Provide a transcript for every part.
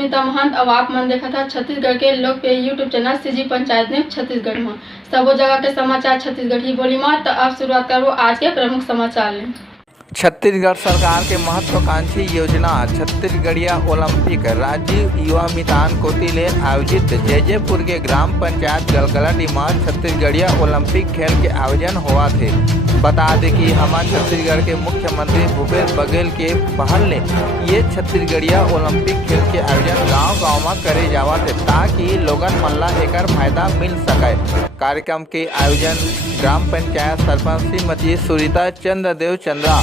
सुनीता महंत। अब आप मन देखा था छत्तीसगढ़ के लोकप्रिय YouTube channel CG panchayat news Chhattisgarh में सबो जगह के समाचार छत्तीसगढ़ ही बोली में। तो आप शुरुआत करो आज के प्रमुख समाचार ले। छत्तीसगढ़ सरकार के महत्वाकांक्षी योजना छत्तीसगढ़िया ओलंपिक राजीव युवा मितान कोतिले आयोजित जयजयपुर के ग्राम पंचायत गलगलाडी में छत्तीसगढ़िया ओलंपिक खेल के आयोजन हुआ थे। बता दें कि हमारे छत्तीसगढ़ के मुख्यमंत्री भूपेश बघेल के पहल ने ये छत्तीसगढ़िया ओलंपिक खेल के आयोजन गांव-गांव में करे जावा थे ताकि लोगन मन ला एकर फायदा मिल सके। कार्यक्रम के आयोजन ग्राम पंचायत सरपंच श्रीमती सुरीता चंद्रदेव चंद्रा,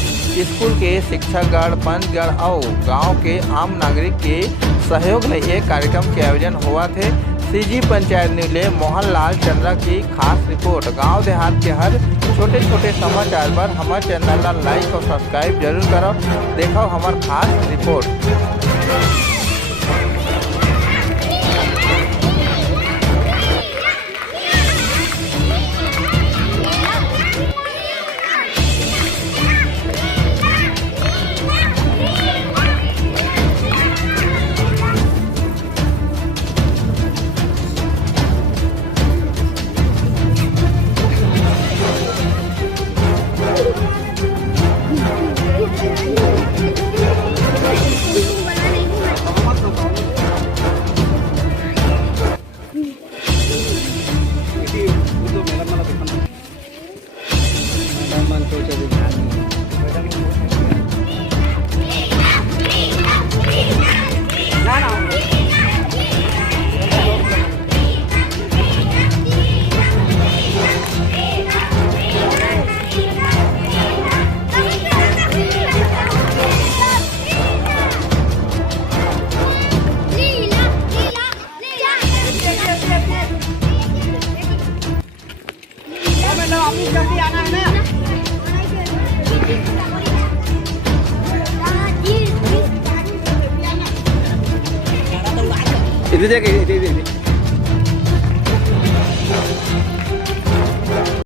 स्कूल के शिक्षकगण, पंचगण और गांव के आम नागरिक के सहयोग में एक कार्यक्रम के आयोजन हुआ थे। सीजी पंचायत न्यूज ले मोहनलाल चंद्रा की खास रिपोर्ट। गांव देहात के हर छोटे छोटे समाचार पर हमारे चैनल का लाइक और सब्सक्राइब जरूर करो। देखो हमार खास रिपोर्ट। इधर देख